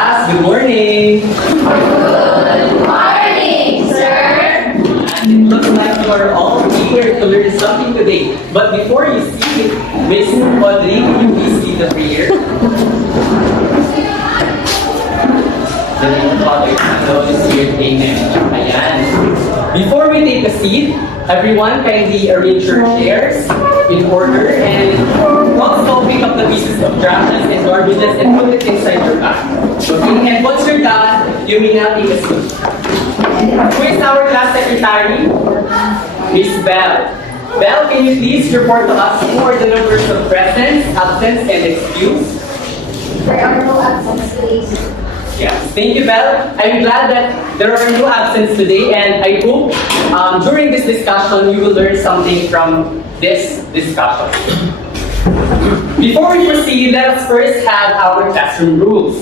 Class, good morning! Good morning, sir. And it looks like you are all eager to learn something today. But before you see Miss Audrey, can you please lead the prayer? The name of the Father, and the Holy Spirit, Amen. Ayan. Before we take a seat, everyone kindly arrange your chairs in order and also pick up the pieces of drafts and garbages and put it inside your bag. Okay? And once you're done, you may now take a seat. Who is our class secretary? Miss Bell. Bell, can you please report to us who are the numbers of presence, absence, and excuse? There are no absence days. Yes, thank you, Belle. I'm glad that there are no absence today, and I hope during this discussion you will learn something from this discussion. Before we proceed, let us first have our classroom rules.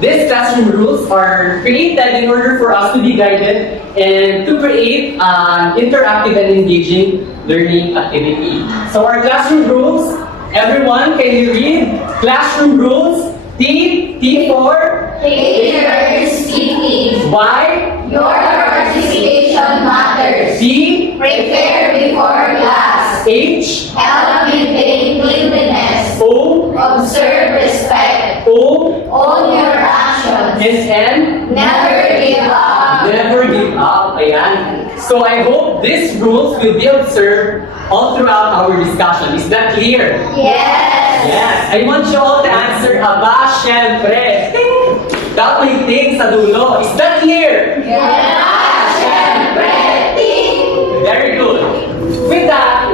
These classroom rules are created in order for us to be guided and to create an interactive and engaging learning activity. So our classroom rules, everyone, can you read classroom rules? T for Clear speaking. Y, Your participation matters. D, Prepare before class. H, Help maintain cleanliness. O, Observe respect. O, Own your actions. and N. Never give up. Never give up. Ayan. So I hope these rules will be observed all throughout our discussion. Is that clear? Yes. Yes. I want you all to answer aba, syempre. That may ting sa dulo. Is that clear? Yes. Syempre. Very good. With that,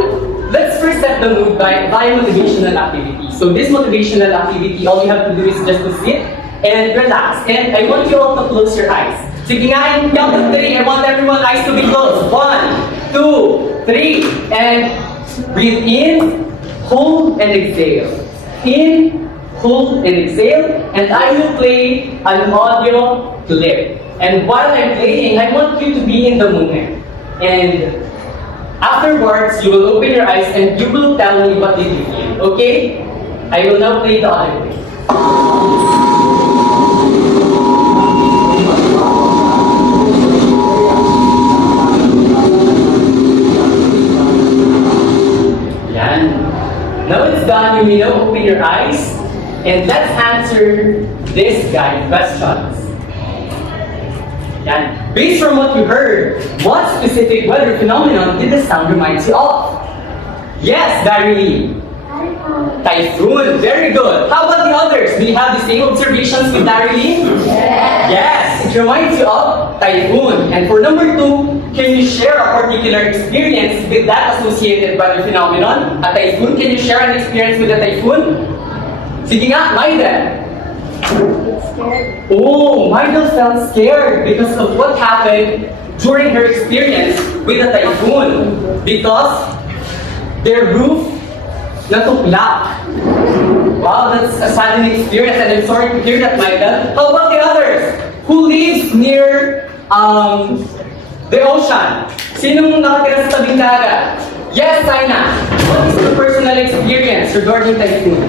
let's first set the mood by motivational activity. So this motivational activity, all you have to do is just to sit and relax. And I want you all to close your eyes. Sige nga, in count of 3, I want everyone's eyes to be closed. 1, 2, 3, and breathe in, hold, and exhale. In, hold, and exhale, and I will play an audio clip. And while I'm playing, I want you to be in the moment. And afterwards, you will open your eyes and you will tell me what did you feel. Okay? I will now play the audio clip. Now it's done, you may now open your eyes and let's answer this guide questions. Yan. Based from what you heard, what specific weather phenomenon did the sound remind you of? Yes, Darlene. Typhoon. Very good. How about the others? Do you have the same observations with Darlene? Yes. Yes, it reminds you of typhoon. And for number 2, can you share a particular experience with that associated weather phenomenon? A typhoon? Can you share an experience with a typhoon? Sige nga, Maida. Oh, Maida felt scared because of what happened during her experience with a typhoon. Because their roof natuklak. Wow, that's a saddening experience, and I'm sorry to hear that, Maida. How about the others? Who lives near the ocean? Sinong nakatira sa tabing dagat? Yes, Saina. What is your personal experience regarding typhoon?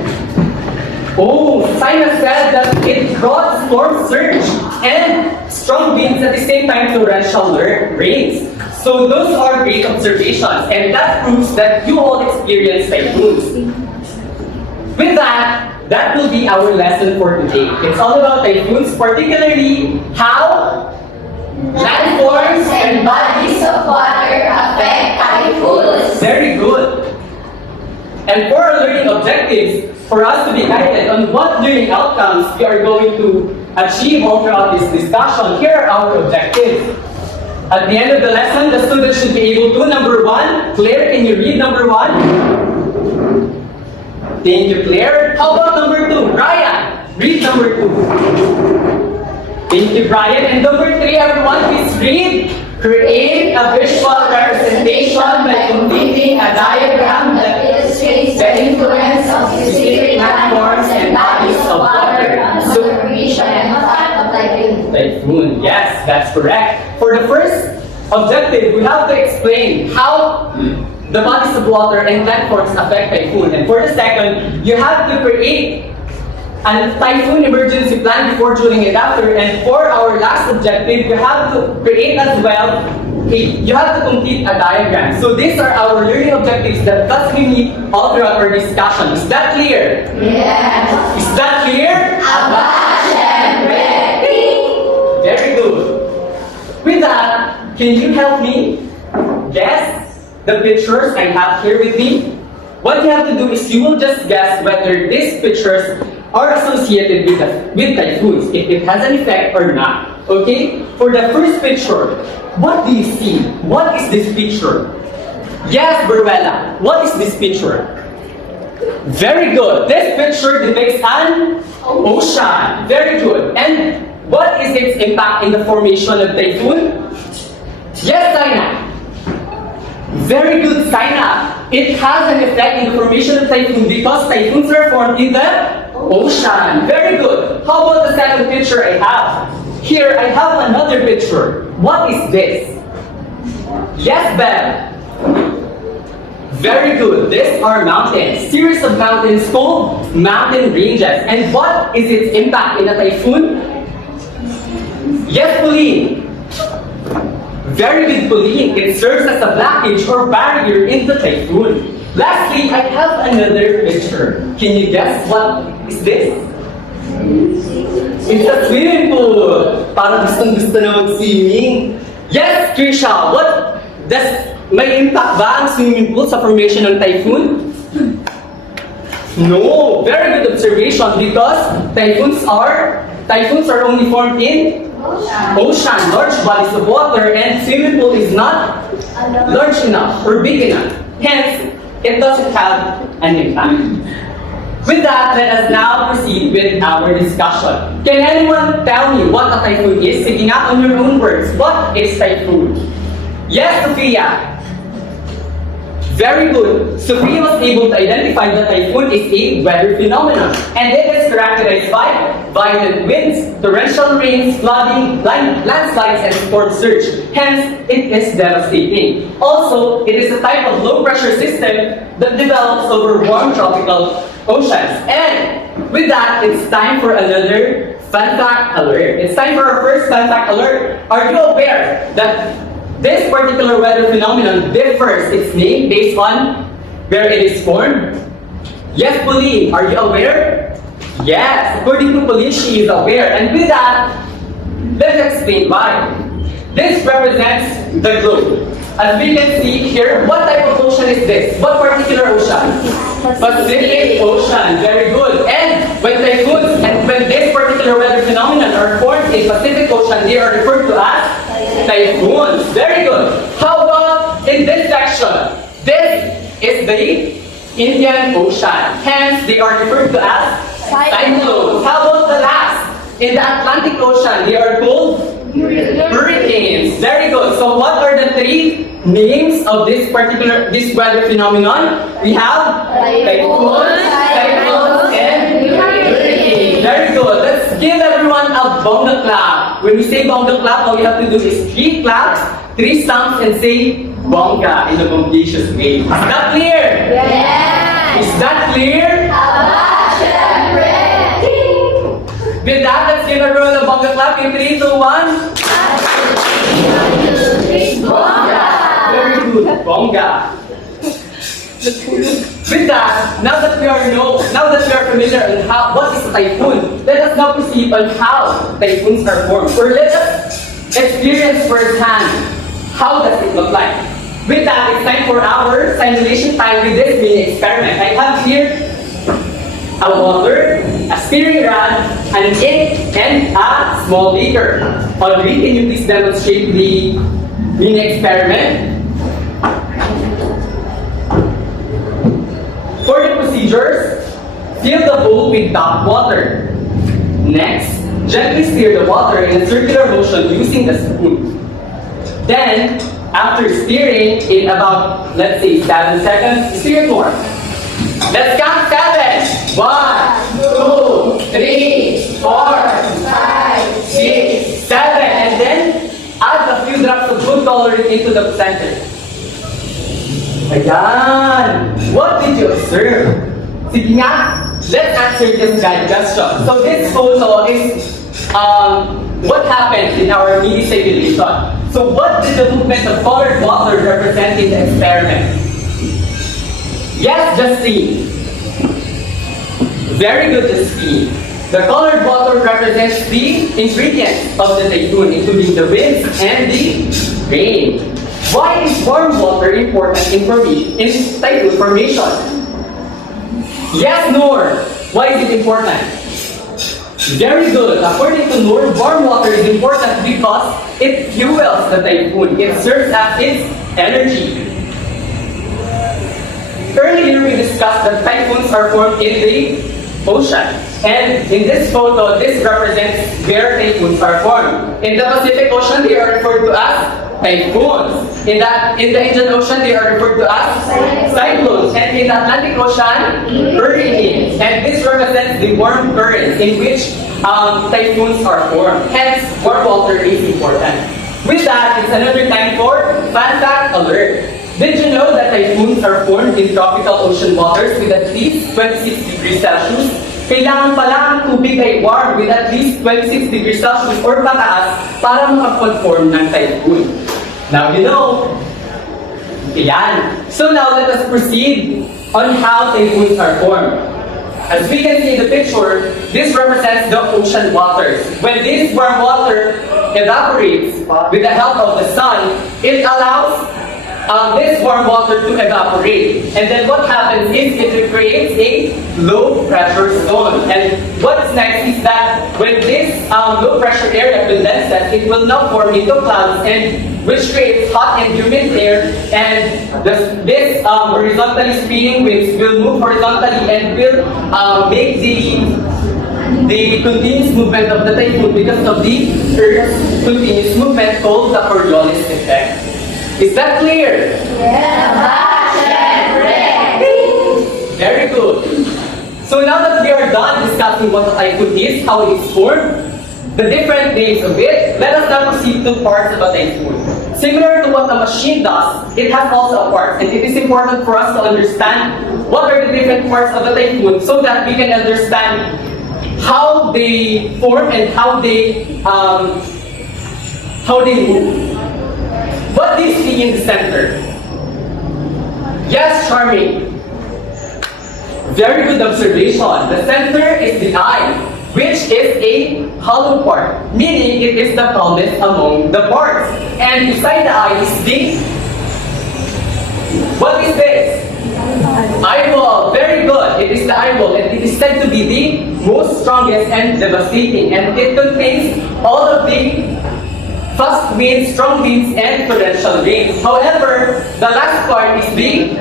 Oh, Saina said that it brought storm surge and strong winds at the same time, torrential rains. So those are great observations, and that proves that you all experience typhoons. With that will be our lesson for today. It's all about typhoons, particularly how Landforms and bodies of water affect typhoons. Very good. And for our learning objectives, for us to be guided on what learning outcomes we are going to achieve all throughout this discussion, here are our objectives. At the end of the lesson, the students should be able to, number 1, Claire, can you read number 1? Thank you, Claire. How about number 2? Brian, read number 2. Thank you, Brian. And number 3, everyone, please read. Create a visual representation by completing a diagram that illustrates the influence of specific landforms and bodies of water on the formation and effect of typhoon. Typhoon, yes, that's correct. For the first objective, we have to explain how the bodies of water and landforms affect typhoon. And for the second, you have to create a typhoon emergency plan before, during, and after. And for our last objective, you have to create as well, you have to complete a diagram. So these are our learning objectives that thus we meet all throughout our discussion. Is that clear? Yes. Is that clear? Aba, syempre. Very good. With that, can you help me guess the pictures I have here with me? What you have to do is you will just guess whether these pictures are associated with typhoons, if it has an effect or not. Okay? For the first picture, what do you see? What is this picture? Yes, Beruela, what is this picture? Very good. This picture depicts an ocean. Very good. And what is its impact in the formation of typhoon? Yes, Saina. Very good, Saina. It has an effect in the formation of typhoon because typhoons are formed in the ocean. Very good. How about the second picture I have? Here, I have another picture. What is this? Yes, Beth. Very good. These are mountains. Series of mountains called mountain ranges. And what is its impact in a typhoon? Yes, Pauline. Very good, Pauline. It serves as a blockage or barrier in the typhoon. Lastly, I have another picture. Can you guess what is this? It's a swimming pool. Para gustong-gusto na mag-swimming. Yes, Trisha. What does may impact ba ang swimming pool sa formation ng typhoon? No. Very good observation because typhoons are only formed in ocean, large bodies of water, and swimming pool is not large enough or big enough. Hence, it doesn't have an impact. With that, let us now proceed with our discussion. Can anyone tell me what a typhoon is? Sige nga, on your own words. What is typhoon? Yes, Sophia. Very good. Sophia was able to identify that typhoon is a weather phenomenon, and it is characterized by violent winds, torrential rains, flooding, landslides, and storm surge. Hence, it is devastating. Also, it is a type of low-pressure system that develops over warm tropical oceans. And with that, it's time for another fun fact alert. It's time for our first fun fact alert. Are you aware that this particular weather phenomenon differs its name based on where it is formed? Yes, Pauline, are you aware? Yes, according to Pauline, she is aware. And with that, let's explain why. This represents the globe. As we can see here, what type of ocean is this? What particular ocean? Pacific Ocean. Very good. And when typhoons and when this particular weather phenomenon are formed in Pacific Ocean, they are referred to as typhoons. Very good. How about in this section? This is the Indian Ocean. Hence, they are referred to as cyclones. How about the last? In the Atlantic Ocean, they are called hurricanes. Very good. So what are the three names of this weather phenomenon? We have typhoons, cyclones, and hurricanes. Very good. Let's give everyone a bonga clap. When we say bonga clap, all you have to do is 3 claps, 3 stamps, and say bonga in a bombastic way. Is that clear? Yes. Is that clear? Aba, syempre. With that, let's give everyone a bonga clap in 3, 2, 1. Very good, bonga. With that, now that we are familiar on what is a typhoon, let us now proceed on how typhoons are formed. Or let us experience firsthand how does it look like. With that, it's time for our simulation time with this mini experiment. I have here a water, a steering rod, an ink, and a small beaker. Audrey, can you please demonstrate the mini experiment? For the procedures, fill the bowl with tap water. Next, gently stir the water in a circular motion using the spoon. Then, after stirring in about, let's say, 7 seconds, stir it more. Let's count 7. 1, 2, 3, 4, 5, 6, 7. And then, add a few drops of food coloring into the center. Ayan! What did you observe? Sige nga, let's answer this guide question. So this photo is what happened in our mini simulation. So what did the movement of colored water represent in the experiment? Yes, Justine. Very good, Justine. The colored water represents the ingredients of the typhoon, including the winds and the rain. Why is warm water important in typhoon formation? Yes, Noor. Why is it important? Very good. According to Noor, warm water is important because it fuels the typhoon. It serves as its energy. Earlier, we discussed that typhoons are formed in the ocean. And in this photo, this represents where typhoons are formed. In the Pacific Ocean, they are referred to as typhoons. In the Indian Ocean, they are referred to as cyclones. And in the Atlantic Ocean, hurricanes. And this represents the warm currents in which typhoons are formed. Hence, warm water is important. With that, it's another time for Fun Fact Alert. Did you know that typhoons are formed in tropical ocean waters with at least 26 degrees Celsius? Kailangan pala ang tubig ay warm with at least 26 degrees Celsius or mataas para makapag-form ng typhoon. Now you know. Ayan. So now let us proceed on how typhoons are formed. As we can see in the picture, this represents the ocean waters. When this warm water evaporates with the help of the sun, it allows this warm water to evaporate. And then what happens is it creates a low pressure zone. And what's next is that when this low pressure area condenses, it will now form into clouds, and which creates hot and humid air. And this horizontally spinning winds will move horizontally and will make the continuous movement of the typhoon because of the Earth's continuous movement called the Coriolis effect. Is that clear? Very good. So now that we are done discussing what a typhoon is, how it is formed, the different names of it, let us now proceed to parts of a typhoon. Similar to what a machine does, it has also a part, and it is important for us to understand what are the different parts of a typhoon so that we can understand how they form and how they move. What do you see in the center? Yes, Charmaine. Very good observation. The center is the eye, which is a hollow part, meaning it is the calmest among the parts. And beside the eye is the... What is this? Eyeball. Very good. It is the eyeball, and it is said to be the most strongest and devastating. And it contains all of the fast winds, strong winds, and torrential rains. However, the last part is the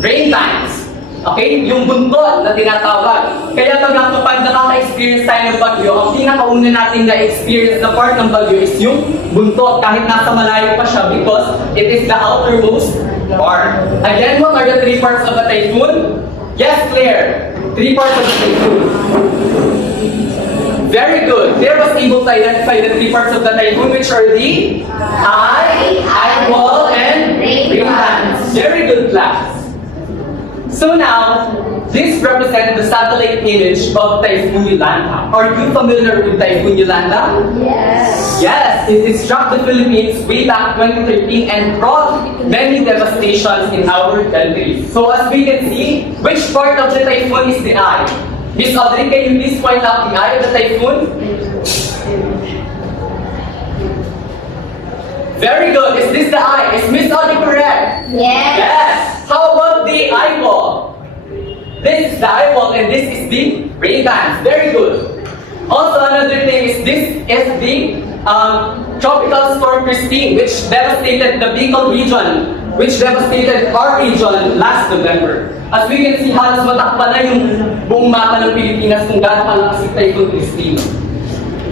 rain bands. Okay? Yung buntot na tinatawag. Kaya pag nakaka-experience tayo ng bagyo, ang pinakauna natin na-experience na part ng bagyo is yung buntot, kahit nasa malayo pa siya, because it is the outermost part. Again, what are the three parts of a typhoon? Yes, Claire. Three parts of a typhoon. Very good. Claire was able to identify the three parts of the typhoon, which are the eye, eyeball, and rain bands. Very good, class. So now, this represents the satellite image of Typhoon Yolanda. Are you familiar with Typhoon Yolanda? Yes. Yes, it struck the Philippines way back 2013 and brought many devastations in our country. So as we can see, which part of the typhoon is the eye? Miss Audrey, can you please point out the eye of the typhoon? Very good. Is this the eye? Is Miss Audrey correct? Yes. Yes. How about the eyeball? This is the eyeball and this is the rain bands. Very good. Also, another thing is this is the Tropical Storm Christine, which devastated the Bicol region, which devastated our region last November. As we can see, halos matakpan na yung buong mapa ng Pilipinas kung gaano kalakas si Typhoon Christine.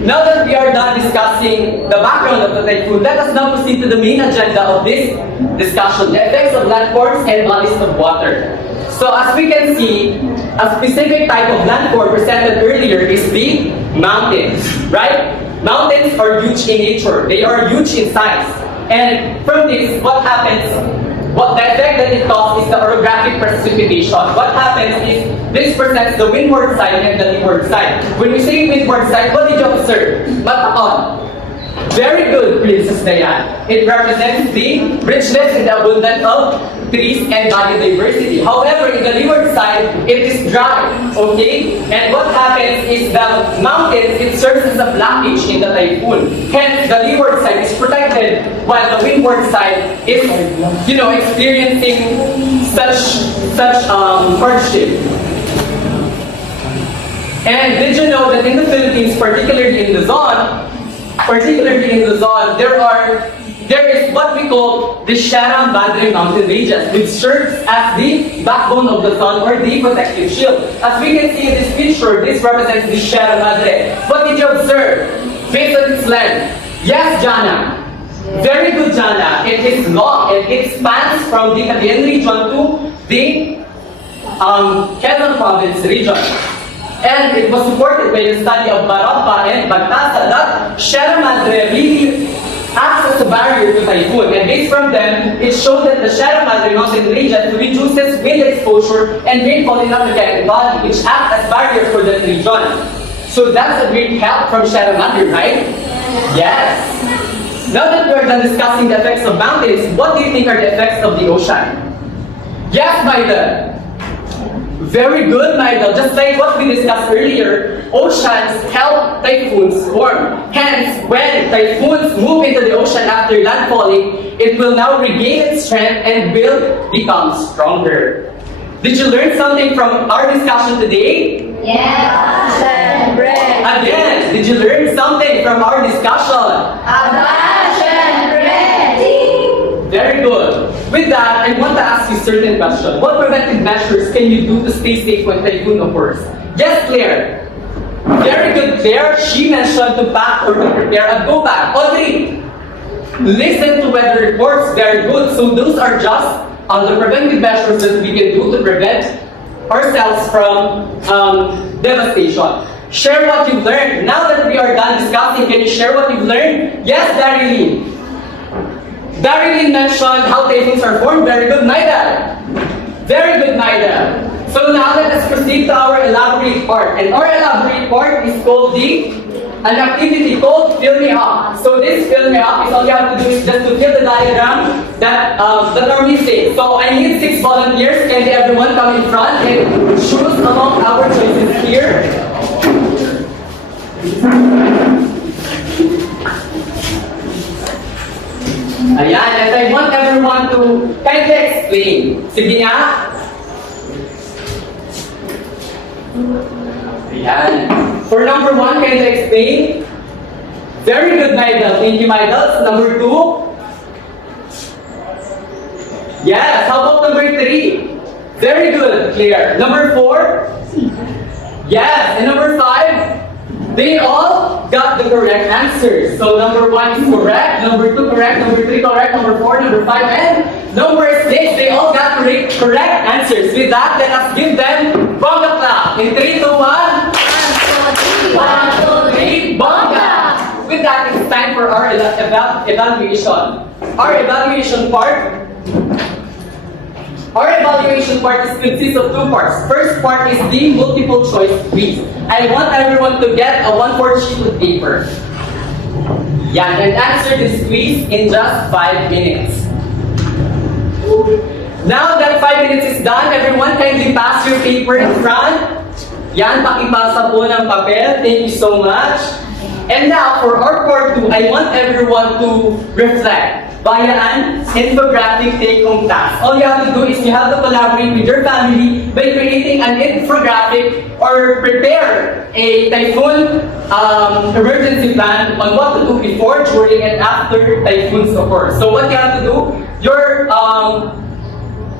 Now that we are done discussing the background of the typhoon, let us now proceed to the main agenda of this discussion, the effects of landforms and bodies of water. So as we can see, a specific type of landform presented earlier is the mountains, right? Mountains are huge in nature. They are huge in size. And from this, what happens What the effect that it causes is the orographic precipitation. What happens is this presents the windward side and the leeward side. When we say windward side, what did you observe? Mataon. Very good, Princess Diane. It represents the richness and the abundance of trees and biodiversity. However, in the leeward side, it is dry, okay? And what happens is the mountains, it serves as a blockage in the typhoon. Hence, the leeward side is protected while the windward side is, experiencing such hardship. And did you know that in the Philippines, particularly in Luzon, there is what we call the Sierra Madre mountain ranges, which serves as the backbone of the sun or the protective shield. As we can see in this picture, this represents the Sierra Madre. What did you observe based on its length? Yes, Jana. Very good, Jana. It is long and it spans from the Cagayan region to the Quezon province region. And it was supported by the study of Barapa and Bagtasa that Sierra Madre really acts as a barrier to typhoon. And based from them, it showed that the Sierra Madre mountain region reduces wind exposure and rainfall in the Cagayan Valley, which act as barrier for that region. So that's a great help from Sierra Madre, right? Yes. Now that we are done discussing the effects of mountains, what do you think are the effects of the ocean? Yes, Maida. Very good, Michael. Just like what we discussed earlier, oceans help typhoons form. Hence, when typhoons move into the ocean after landfalling, it will now regain its strength and will become stronger. Did you learn something from our discussion today? Yes. Again, did you learn something from our discussion? Very good. With that, I want to ask you a certain question. What preventive measures can you do to stay safe when typhoon occurs? Yes, Claire. Very good, Claire. She mentioned to pack or to prepare a go bag. Audrey, listen to weather reports. Very good. So those are just the preventive measures that we can do to prevent ourselves from devastation. Share what you've learned. Now that we are done discussing, can you share what you've learned? Yes, Darilyn. Darilyn mentioned how typhoons are formed. Very good, Maida. Very good, Maida. So now let us proceed to our elaborate part. And our elaborate part is called an activity called Fill Me Up. So this Fill Me Up is all you have to do is just to fill the diagram that are missing. So I need 6 volunteers. Can everyone come in front and choose among our choices here? Ayan, and I want everyone to kindly explain. Sige nga. Ayan. For number 1, kindly explain. Very good, Michael. Thank you, Michael. Number 2. Yes, how about number 3? Very good, Claire. Number 4? Yes, and number 5? They all got the correct answers. So number 1 is correct, number 2 correct, number 3 correct, number 4, number 5, and number 6. They all got correct answers. With that, let us give them bonga clap. In 3, 2, 1. 1, 2, 3, bonga! With that, it's time for our evaluation. Our evaluation part consists of 2 parts. First part is the multiple choice quiz. I want everyone to get a 1/4 sheet of paper. Yeah, and answer this quiz in just 5 minutes. Now that 5 minutes is done, everyone kindly pass your paper in front. Yan, pakipasa po ng papel. Thank you so much. And now, for our part 2, I want everyone to reflect via an infographic take-home task. All you have to do is you have to collaborate with your family by creating an infographic or prepare a typhoon emergency plan on what to do before, during, and after typhoons occur. So what you have to do, your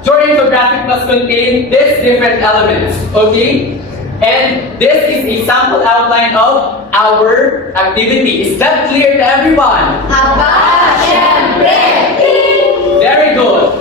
infographic must contain these different elements, okay? And this is a sample outline of our activity. Is that clear to everyone? Aba, syempre! Very good.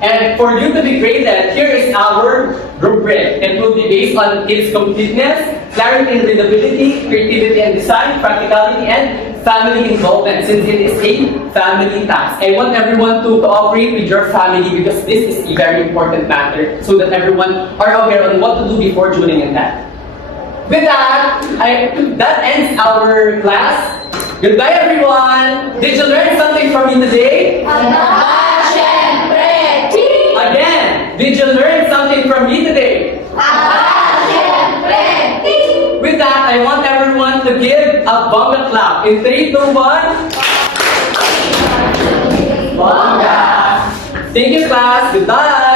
And for you to be graded, here is our rubric. It will be based on its completeness, clarity and readability, creativity and design, practicality, and family involvement, since it is a family task. I want everyone to cooperate with your family because this is a very important matter so that everyone are aware on what to do before, during, and that. With that, that ends our class. Goodbye, everyone. Did you learn something from me today? Aba, syempre, ting! Again, did you learn something from me today? Aba, syempre, ting! With that, I want everyone to give a bongga clap. In 3, 2, 1. Bongga! Thank you, class. Goodbye.